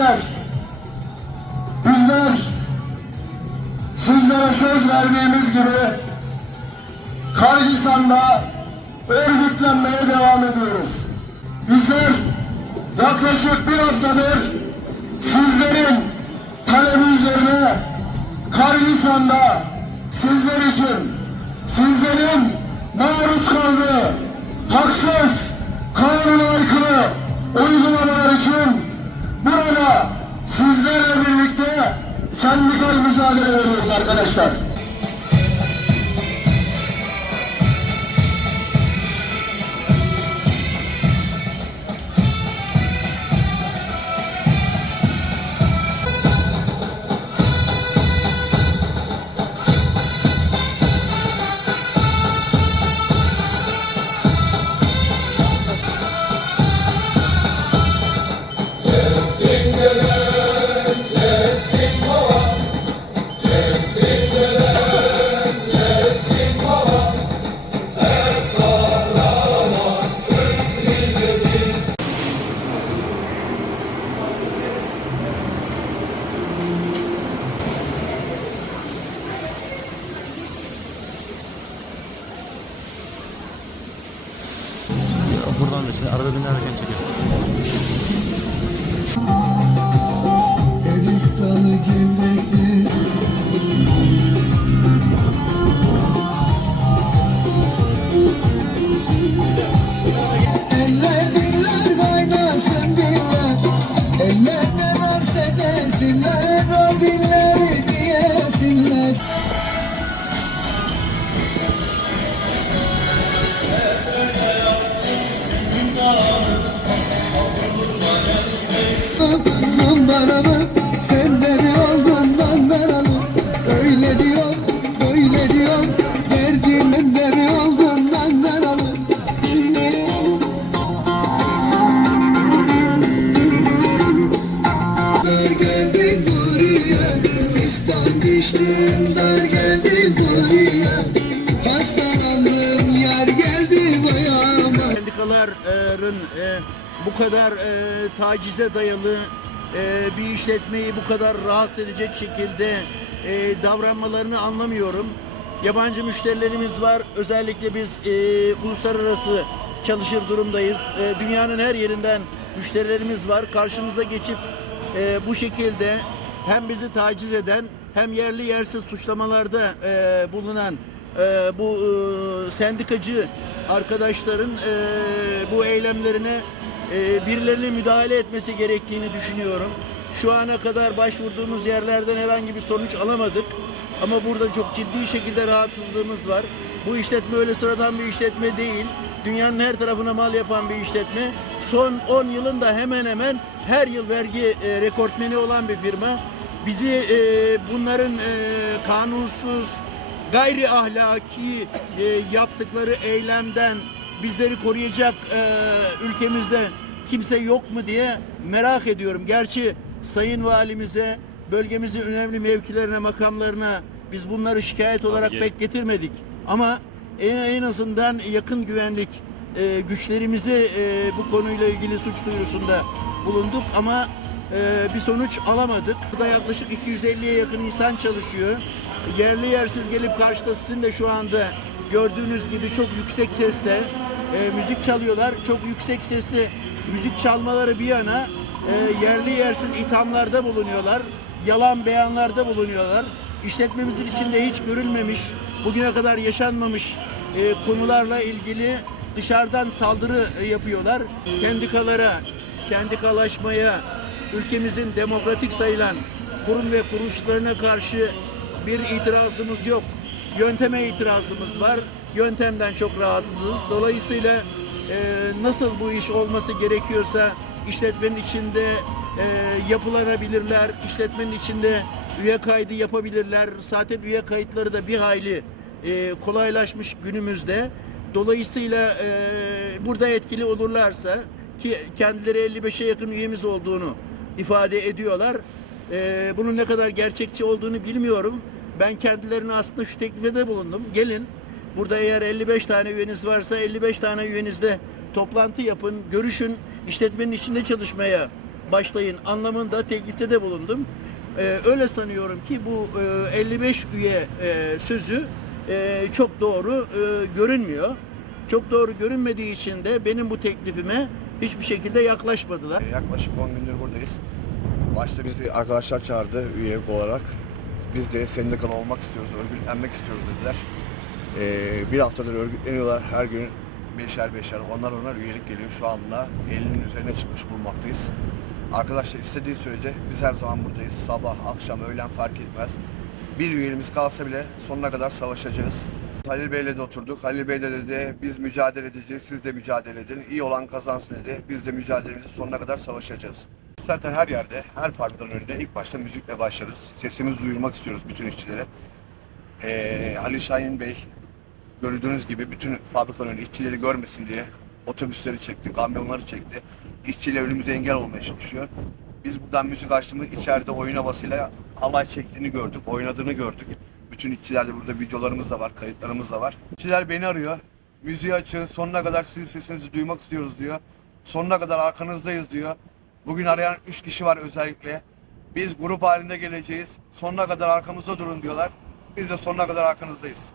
Bizler, bizler sizlere söz verdiğimiz gibi Kargisan'da örgütlenmeye devam ediyoruz. Bizler yaklaşık bir haftadır sizlerin talebi üzerine Kargisan'da sizler için sizlerin maruz kaldığı haksız kanuna aykırı uygulamalar için burada sizlerle birlikte sendikal mücadele veriyoruz arkadaşlar. için arada dinlerken çekelim. Kadar e, tacize dayalı e, bir işletmeyi bu kadar rahatsız edecek şekilde e, davranmalarını anlamıyorum. Yabancı müşterilerimiz var. Özellikle biz e, uluslararası çalışır durumdayız. E, dünyanın her yerinden müşterilerimiz var. Karşımıza geçip e, bu şekilde hem bizi taciz eden hem yerli yersiz suçlamalarda e, bulunan e, bu e, sendikacı arkadaşların e, bu eylemlerine e, birilerinin müdahale etmesi gerektiğini düşünüyorum. Şu ana kadar başvurduğumuz yerlerden herhangi bir sonuç alamadık. Ama burada çok ciddi şekilde rahatsızlığımız var. Bu işletme öyle sıradan bir işletme değil. Dünyanın her tarafına mal yapan bir işletme. Son 10 yılında hemen hemen her yıl vergi e, rekortmeni olan bir firma. Bizi e, bunların e, kanunsuz, gayri ahlaki e, yaptıkları eylemden bizleri koruyacak e, ülkemizde kimse yok mu diye merak ediyorum. Gerçi Sayın Valimize, bölgemizin önemli mevkilerine, makamlarına biz bunları şikayet olarak gel. pek getirmedik. Ama en, en azından yakın güvenlik e, güçlerimizi e, bu konuyla ilgili suç duyurusunda bulunduk ama e, bir sonuç alamadık. Burada yaklaşık 250'ye yakın insan çalışıyor. Yerli yersiz gelip karşıda sizin de şu anda gördüğünüz gibi çok yüksek sesle e, müzik çalıyorlar. Çok yüksek sesle müzik çalmaları bir yana e, yerli yersiz ithamlarda bulunuyorlar. Yalan beyanlarda bulunuyorlar. İşletmemizin içinde hiç görülmemiş, bugüne kadar yaşanmamış e, konularla ilgili dışarıdan saldırı e, yapıyorlar. Sendikalara, sendikalaşmaya, ülkemizin demokratik sayılan kurum ve kuruluşlarına karşı bir itirazımız yok. Yönteme itirazımız var. Yöntemden çok rahatsızız. Dolayısıyla e, nasıl bu iş olması gerekiyorsa işletmenin içinde e, yapılanabilirler, işletmenin içinde üye kaydı yapabilirler. Zaten üye kayıtları da bir hayli e, kolaylaşmış günümüzde. Dolayısıyla e, burada etkili olurlarsa ki kendileri 55'e yakın üyemiz olduğunu ifade ediyorlar. E, bunun ne kadar gerçekçi olduğunu bilmiyorum. Ben kendilerine aslında şu teklife de bulundum. Gelin burada eğer 55 tane üyeniz varsa 55 tane üyenizle toplantı yapın, görüşün, işletmenin içinde çalışmaya başlayın anlamında teklifte de bulundum. Ee, öyle sanıyorum ki bu e, 55 üye e, sözü e, çok doğru e, görünmüyor. Çok doğru görünmediği için de benim bu teklifime hiçbir şekilde yaklaşmadılar. Yaklaşık 10 gündür buradayız. Başta bizi arkadaşlar çağırdı üyelik olarak. Biz de sendikalı olmak istiyoruz, örgütlenmek istiyoruz dediler. Ee, bir haftadır örgütleniyorlar. Her gün beşer beşer, onlar onlar üyelik geliyor. Şu anda 50'nin üzerine çıkmış bulunmaktayız. Arkadaşlar istediği sürece biz her zaman buradayız. Sabah, akşam, öğlen fark etmez. Bir üyeliğimiz kalsa bile sonuna kadar savaşacağız. Halil Bey'le de oturduk. Halil Bey de dedi biz mücadele edeceğiz, siz de mücadele edin. İyi olan kazansın dedi. Biz de mücadelemizi sonuna kadar savaşacağız. Zaten her yerde, her fabrikadan önünde ilk başta müzikle başlarız. Sesimizi duyurmak istiyoruz bütün işçilere. Ee, Halil Şahin Bey gördüğünüz gibi bütün fabrikaların önünde işçileri görmesin diye otobüsleri çekti, kamyonları çekti. İşçiyle önümüze engel olmaya çalışıyor. Biz buradan müzik açtığımız içeride oyun havasıyla halay çektiğini gördük, oynadığını gördük. Bütün işçilerde burada videolarımız da var, kayıtlarımız da var. İşçiler beni arıyor. Müziği açın, sonuna kadar sizin sesinizi duymak istiyoruz diyor. Sonuna kadar arkanızdayız diyor. Bugün arayan 3 kişi var özellikle. Biz grup halinde geleceğiz. Sonuna kadar arkamızda durun diyorlar. Biz de sonuna kadar arkanızdayız.